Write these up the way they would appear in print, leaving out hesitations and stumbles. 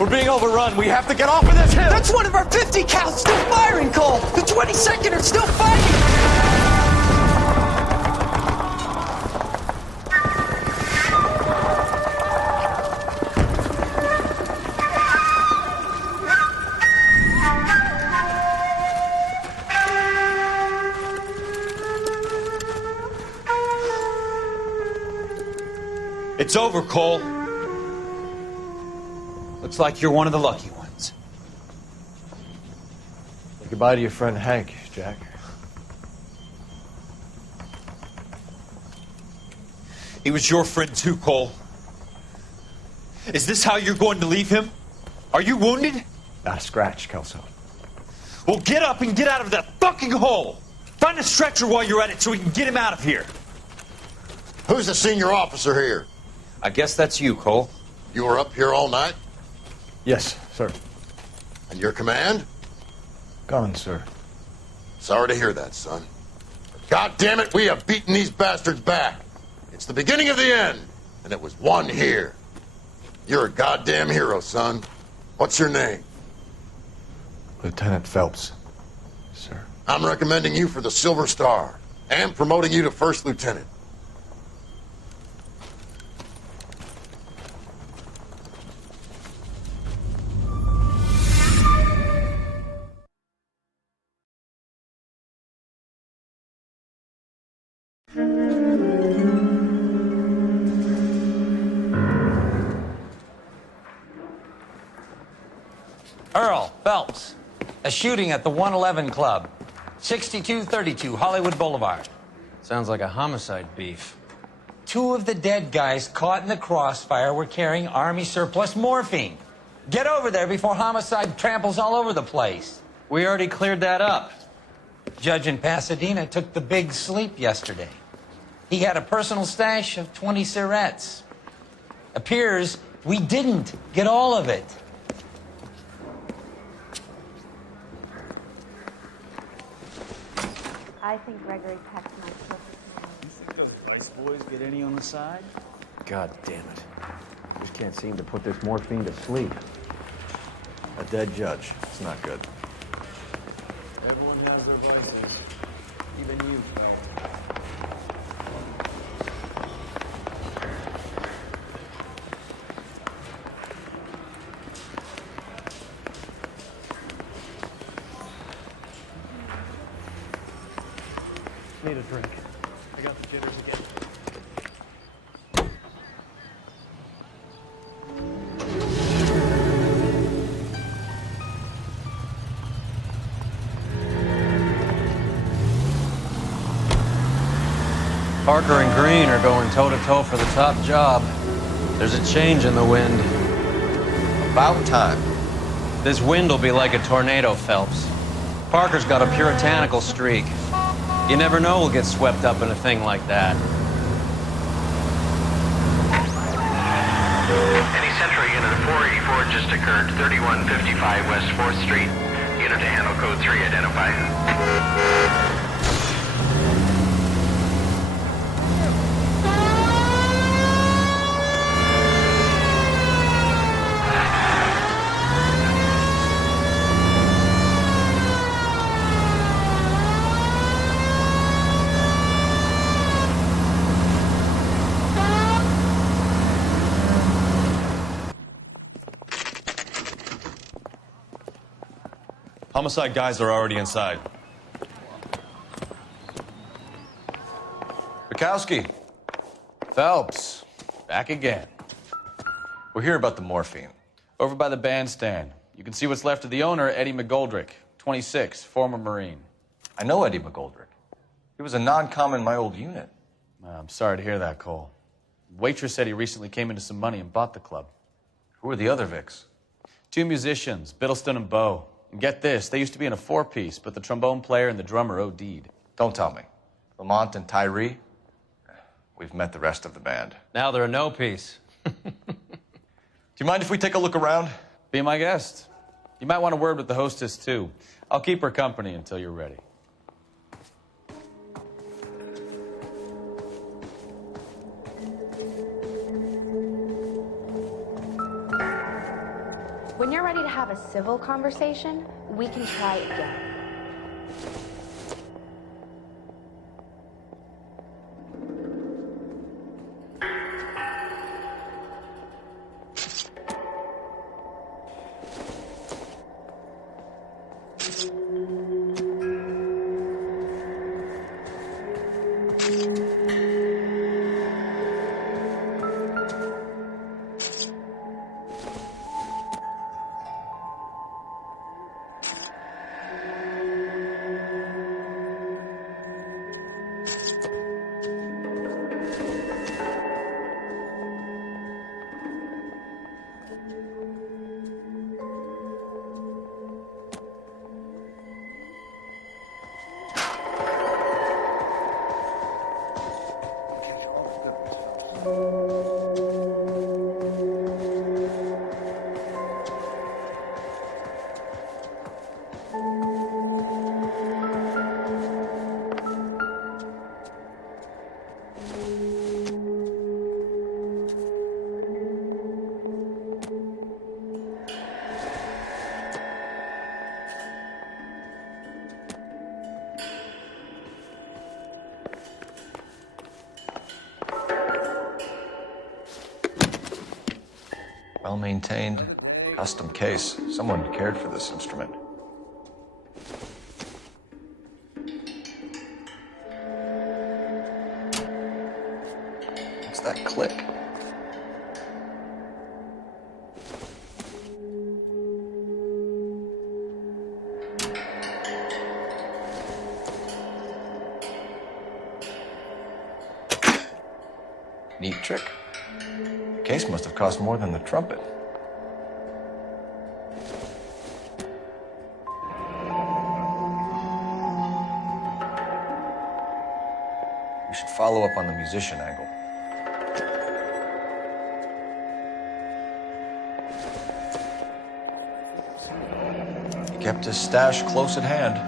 We're being overrun. We have to get off of this hill. That's one of our 50 cows still firing, Cole. The 22nd are still fighting. It's over, Cole. Looks like you're one of the lucky ones. Say goodbye to your friend Hank, Jack. He was your friend too, Cole. Is this how you're going to leave him? Are you wounded? Not a scratch, Kelso. Well, get up and get out of that fucking hole. Find a stretcher while you're at it so we can get him out of here. Who's the senior officer here? I guess that's you, Cole. You were up here all night? Yes, sir. And your command? Gone, sir. Sorry to hear that, son. God damn it, we have beaten these bastards back. It's the beginning of the end, and it was won here. You're a goddamn hero, son. What's your name? Lieutenant Phelps, sir. I'm recommending you for the Silver Star and promoting you to First Lieutenant. Earl Phelps, a shooting at the 111 Club, 6232 Hollywood Boulevard. Sounds like a homicide beef. 2 of the dead guys caught in the crossfire were carrying Army surplus morphine. Get over there before homicide tramples all over the place. We already cleared that up. Judge in Pasadena took the big sleep yesterday. He had a personal stash of 20 cigarettes. Appears we didn't get all of it. I think Gregory Peck's my perfect man. You think those Vice boys get any on the side? God damn it. Just can't seem to put this morphine to sleep. A dead judge. It's not good. Everyone has their vices. Even you, fella. Need a drink. I got the jitters again. Parker and Green are going toe-to-toe for the top job. There's a change in the wind. About time. This wind will be like a tornado, Phelps. Parker's got a puritanical streak. You never know we'll get swept up in a thing like that. Any Central unit of 484 just occurred, 3155 West 4th Street. Unit to handle code 3 identified. Homicide guys are already inside. Bukowski. Phelps. Back again. We're here about the morphine. Over by the bandstand. You can see what's left of the owner, Eddie McGoldrick, 26, former Marine. I know Eddie McGoldrick. He was a non-com in my old unit. I'm sorry to hear that, Cole. Waitress said he recently came into some money and bought the club. Who are the other Vics? 2 musicians, Biddleston and Bowe. And get this, they used to be in a 4-piece, but the trombone player and the drummer OD'd. Don't tell me. Lamont and Tyree? We've met the rest of the band. Now they're a no-piece. Do you mind if we take a look around? Be my guest. You might want a word with the hostess, too. I'll keep her company until you're ready. have a civil conversation, we can try again. Well-maintained, custom case. Someone cared for this instrument. What's that click? Neat trick. The case must have cost more than the trumpet. We should follow up on the musician angle. He kept his stash close at hand.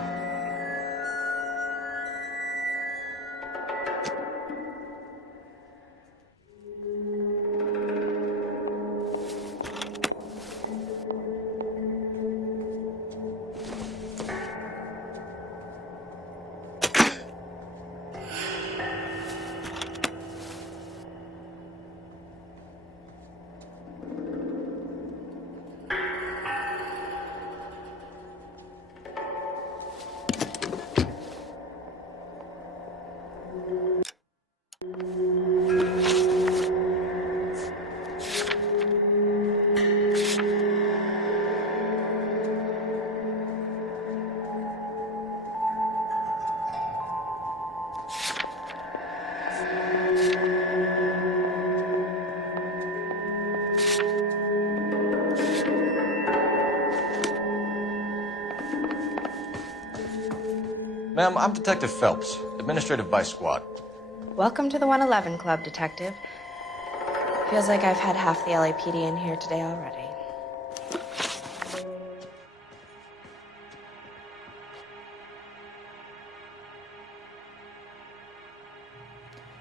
Ma'am, I'm Detective Phelps, Administrative Vice Squad. Welcome to the 111 Club, Detective. Feels like I've had half the LAPD in here today already.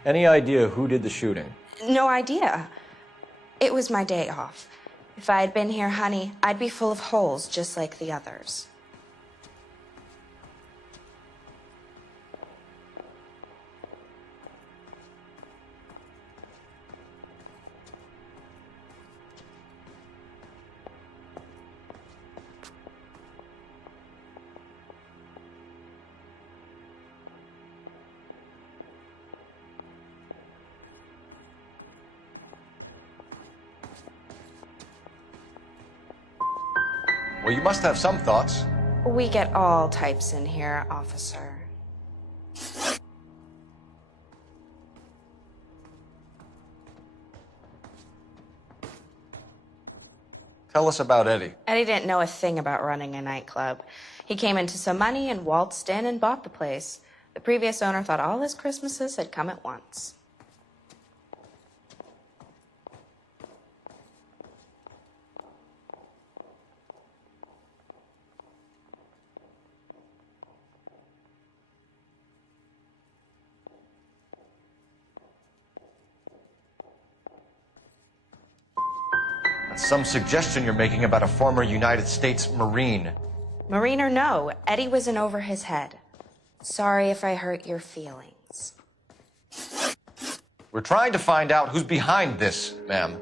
Any idea who did the shooting? No idea. It was my day off. If I had been here, honey, I'd be full of holes just like the others. Well, you must have some thoughts. We get all types in here, officer. Tell us about Eddie. Eddie didn't know a thing about running a nightclub. He came into some money and waltzed in and bought the place. The previous owner thought all his Christmases had come at once. That's some suggestion you're making about a former United States Marine. Marine or no, Eddie was in over his head. Sorry if I hurt your feelings. We're trying to find out who's behind this, ma'am.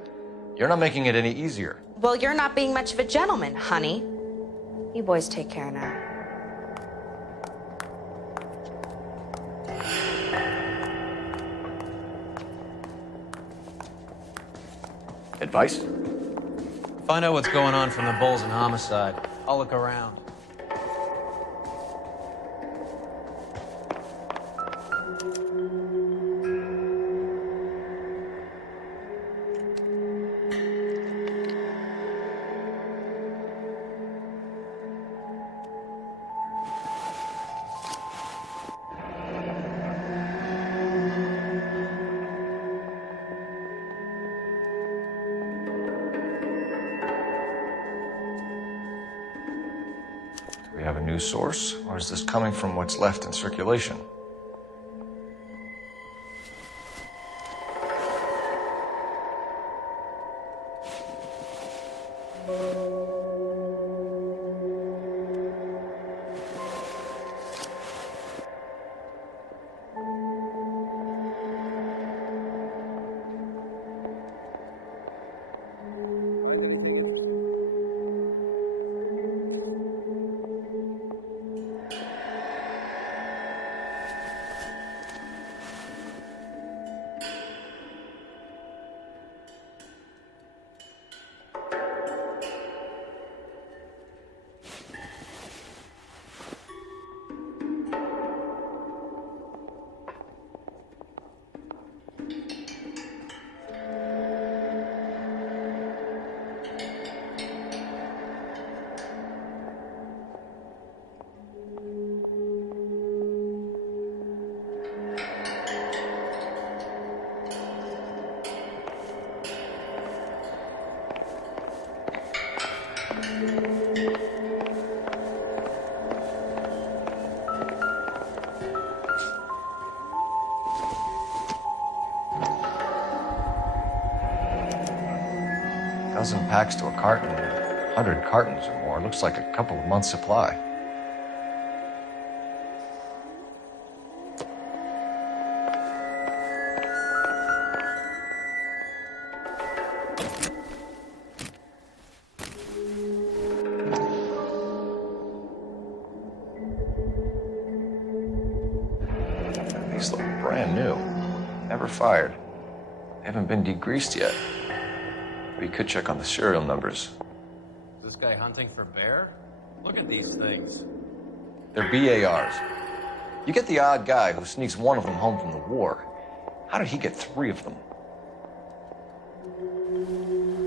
You're not making it any easier. Well, you're not being much of a gentleman, honey. You boys take care now. Advice? Find out what's going on from the Bulls and homicide. I'll look around. Do we have a news source, or is this coming from what's left in circulation? Dozen packs to a carton, 100 cartons or more. Looks like a couple of months' supply. These look brand new. Never fired. They haven't been degreased yet. We could check on the serial numbers. Is this guy hunting for bear? Look at these things. They're BARs. You get the odd guy who sneaks one of them home from the war. How did he get 3 of them?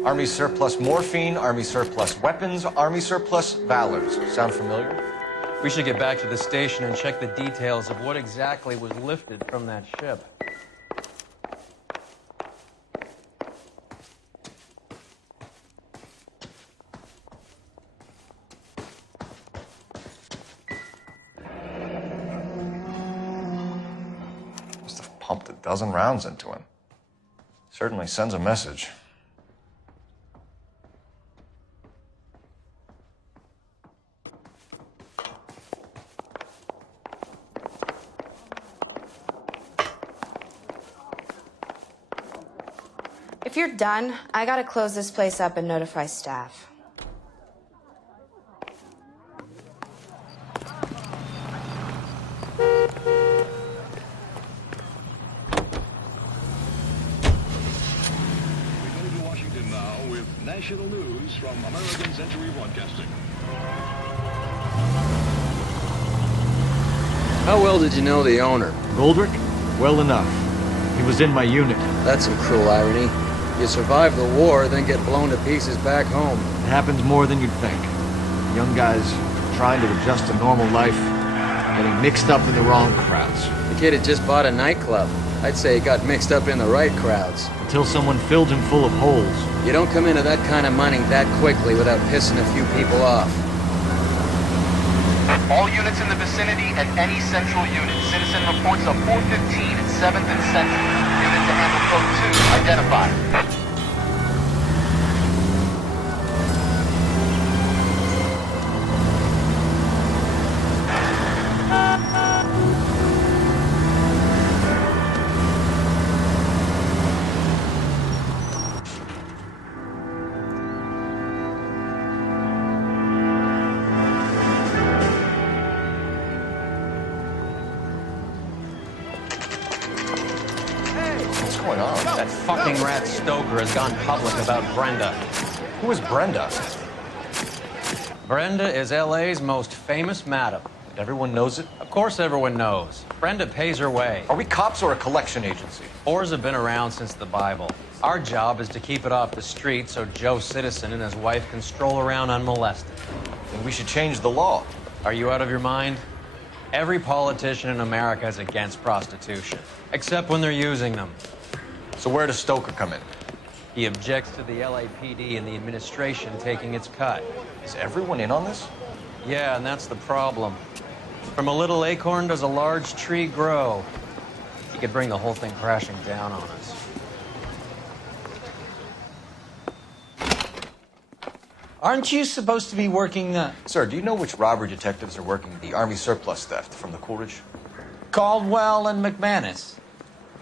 Army surplus morphine, Army surplus weapons, Army surplus valors. Sound familiar? We should get back to the station and check the details of what exactly was lifted from that ship. Pumped a dozen rounds into him. Certainly sends a message. If you're done, I gotta close this place up and notify staff. National news from American Century Broadcasting. How well did you know the owner? Goldrick? Well enough. He was in my unit. That's some cruel irony. You survive the war, then get blown to pieces back home. It happens more than you'd think. Young guys trying to adjust to normal life, getting mixed up in the wrong crowds. The kid had just bought a nightclub. I'd say he got mixed up in the right crowds. Until someone filled him full of holes. You don't come into that kind of money that quickly without pissing a few people off. All units in the vicinity and any central unit. Citizen reports of 415 at 7th and Central. Unit to handle code 2, identified. going on? That fucking rat Stoker has gone public about Brenda. Who is Brenda? Brenda is L.A.'s most famous madam. And everyone knows it? Of course everyone knows. Brenda pays her way. Are we cops or a collection agency? Whores have been around since the Bible. Our job is to keep it off the street so Joe Citizen and his wife can stroll around unmolested. Then we should change the law. Are you out of your mind? Every politician in America is against prostitution, except when they're using them. So where does Stoker come in? He objects to the LAPD and the administration taking its cut. Is everyone in on this? Yeah, and that's the problem. From a little acorn does a large tree grow. He could bring the whole thing crashing down on us. Aren't you supposed to be working Sir, do you know which robbery detectives are working the Army surplus theft from the Coolidge? Caldwell and McManus?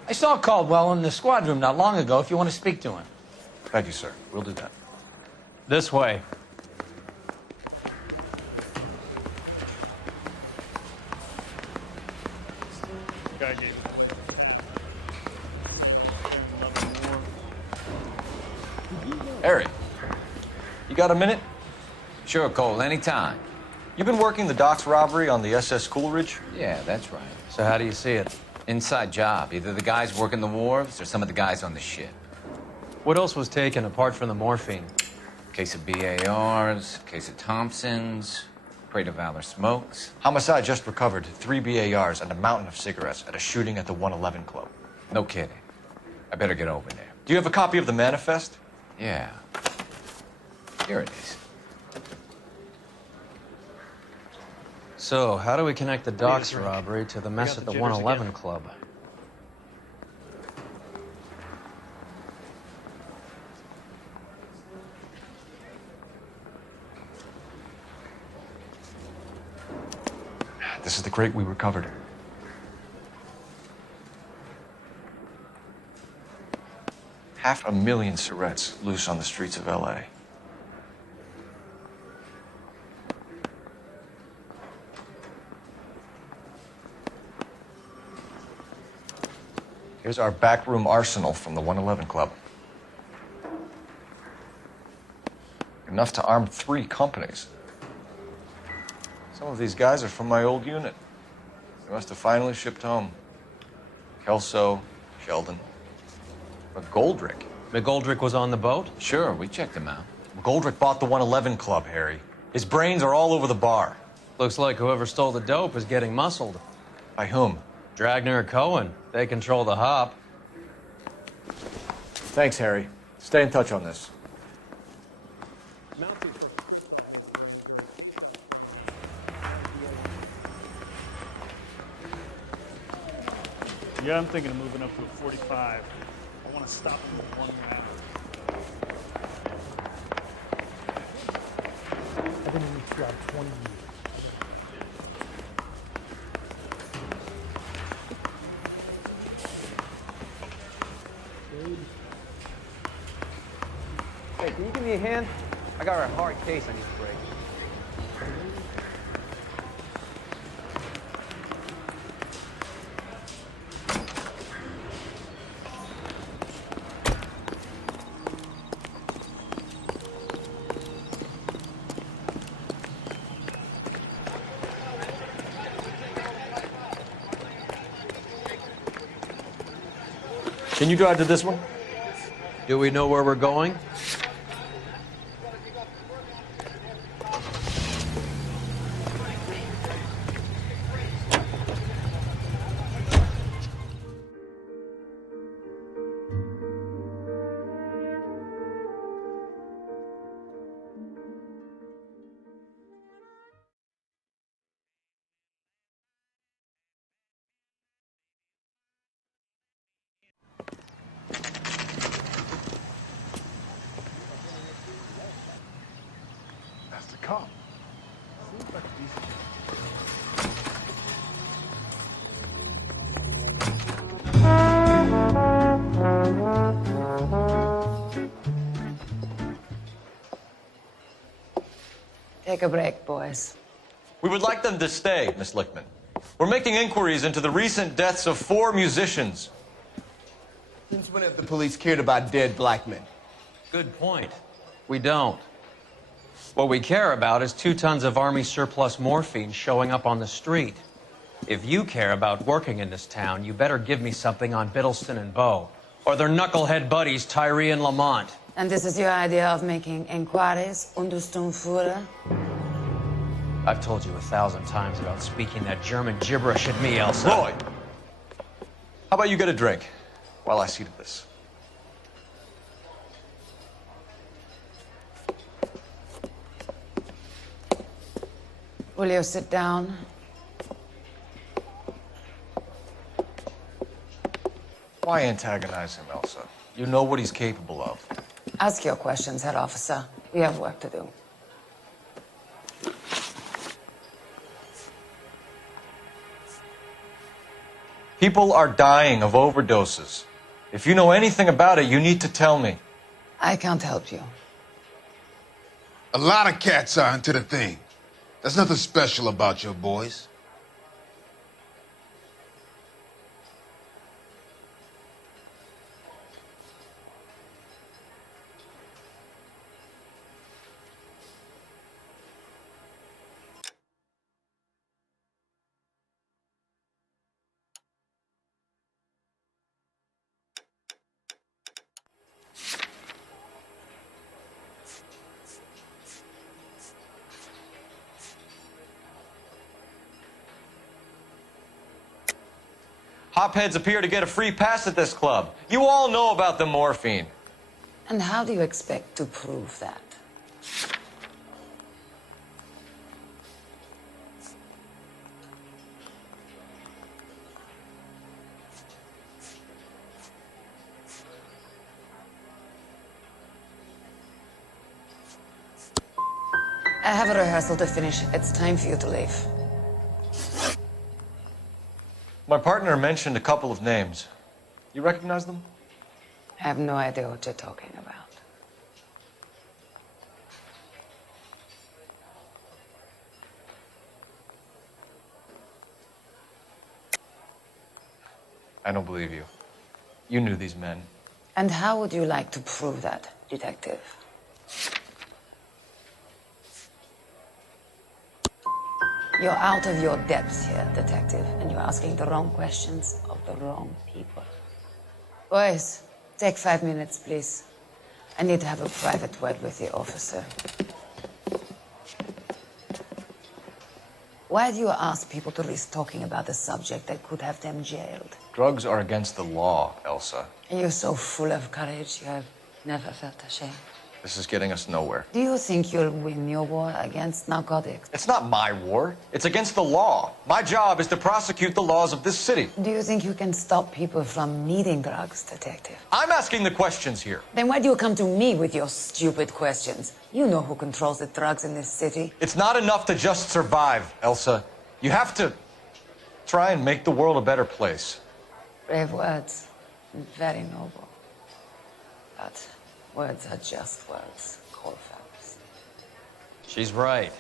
I saw Caldwell in the squad room not long ago if you want to speak to him. Thank you, sir. We'll do that. This way. Harry, you got a minute? Sure, Cole, anytime. You've been working the docks robbery on the SS Coolidge? Yeah, that's right. So how do you see it? Inside job. Either the guys working the wharves or some of the guys on the ship. What else was taken apart from the morphine? Case of BARs, case of Thompsons, crate of Valor smokes. Homicide just recovered 3 BARs and a mountain of cigarettes at a shooting at the 111 Club. No kidding. I better get over there. Do you have a copy of the manifest? Yeah. Here it is. So, how do we connect the docks robbery to the mess at the 111 Club? This is the crate we recovered. $500,000 cigarettes loose on the streets of L.A. Here's our backroom arsenal from the 111 Club. Enough to arm 3 companies. Some of these guys are from my old unit. They must have finally shipped home. Kelso, Sheldon, McGoldrick. McGoldrick was on the boat? Sure, we checked him out. McGoldrick bought the 111 Club, Harry. His brains are all over the bar. Looks like whoever stole the dope is getting muscled. By whom? Dragner or Cohen. They control the hop. Thanks, Harry. Stay in touch on this. Yeah, I'm thinking of moving up to a 45. I want to stop him with one round. I've been in this job 20 years. Hey, can you give me a hand? I got a hard case I need to break. Can you drive to this one? Do we know where we're going? That's the cop. Seems like a decent Take a break, boys. We would like them to stay, Miss Lichtman. We're making inquiries into the recent deaths of 4 musicians. Since when have the police cared about dead black men? Good point. We don't. What we care about is 2 tons of Army surplus morphine showing up on the street. If you care about working in this town, you better give me something on Biddleston and Bow, or their knucklehead buddies Tyree and Lamont. And this is your idea of making inquiries, Untersturmführer? I've told you 1,000 times about speaking that German gibberish at me, Elsa. Roy! How about you get a drink while I see to this? Will you sit down? Why antagonize him, Elsa? You know what he's capable of. Ask your questions, Herr Officer. We have work to do. People are dying of overdoses. If you know anything about it, you need to tell me. I can't help you. A lot of cats are into the thing. There's nothing special about your boys. Hopheads appear to get a free pass at this club. You all know about the morphine. And how do you expect to prove that? I have a rehearsal to finish. It's time for you to leave. My partner mentioned a couple of names. You recognize them? I have no idea what you're talking about. I don't believe you. You knew these men. And how would you like to prove that, detective? You're out of your depth here, detective, and you're asking the wrong questions of the wrong people. Boys, take 5 minutes, please. I need to have a private word with the officer. Why do you ask people to risk talking about a subject that could have them jailed? Drugs are against the law, Elsa. And you're so full of courage, you have never felt ashamed. This is getting us nowhere. Do you think you'll win your war against narcotics? It's not my war. It's against the law. My job is to prosecute the laws of this city. Do you think you can stop people from needing drugs, detective? I'm asking the questions here. Then why do you come to me with your stupid questions? You know who controls the drugs in this city. It's not enough to just survive, Elsa. You have to try and make the world a better place. Brave words. Very noble. But words are just words, Colfax. She's right.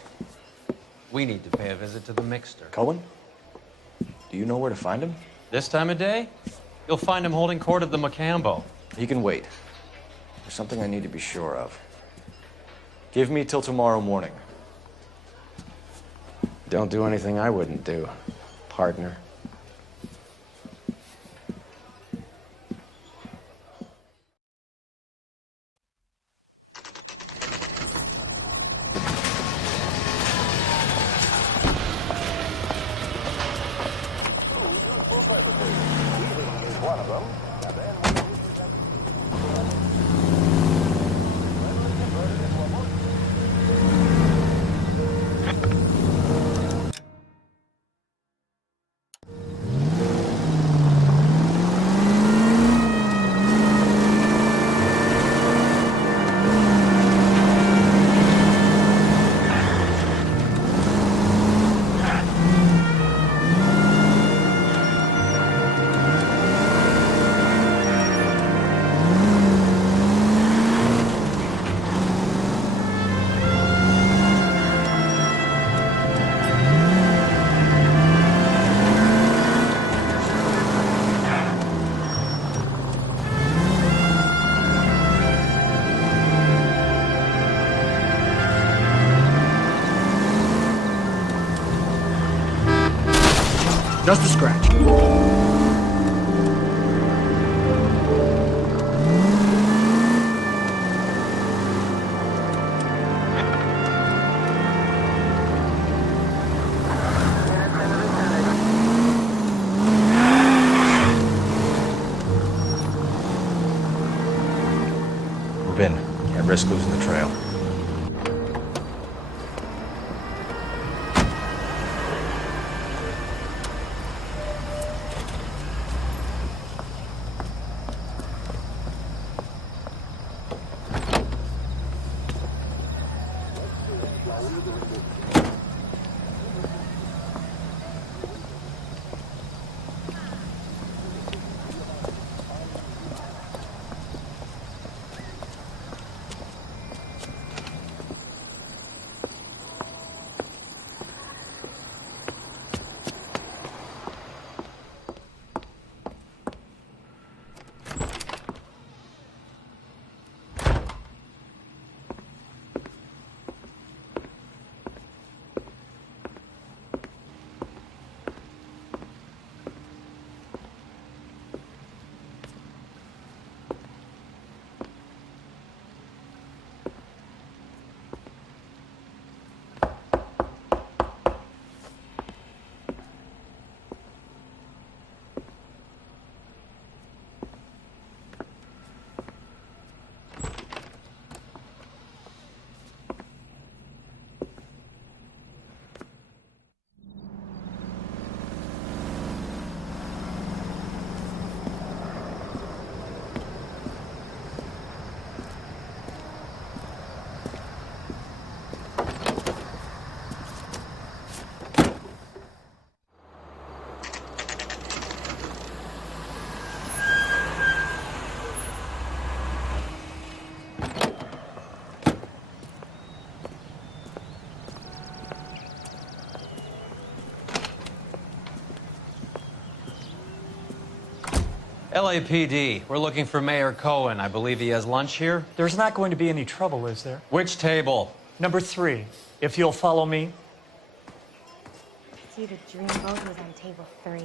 We need to pay a visit to the mixer. Cohen? Do you know where to find him? This time of day, you'll find him holding court at the Macambo. He can wait. There's something I need to be sure of. Give me till tomorrow morning. Don't do anything I wouldn't do, partner. Just a scratch. Move in. Can't risk losing the trail. LAPD, we're looking for Mayor Cohen. I believe he has lunch here. There's not going to be any trouble, is there? Which table? Number 3, if you'll follow me. See, the dream boat was on table 3.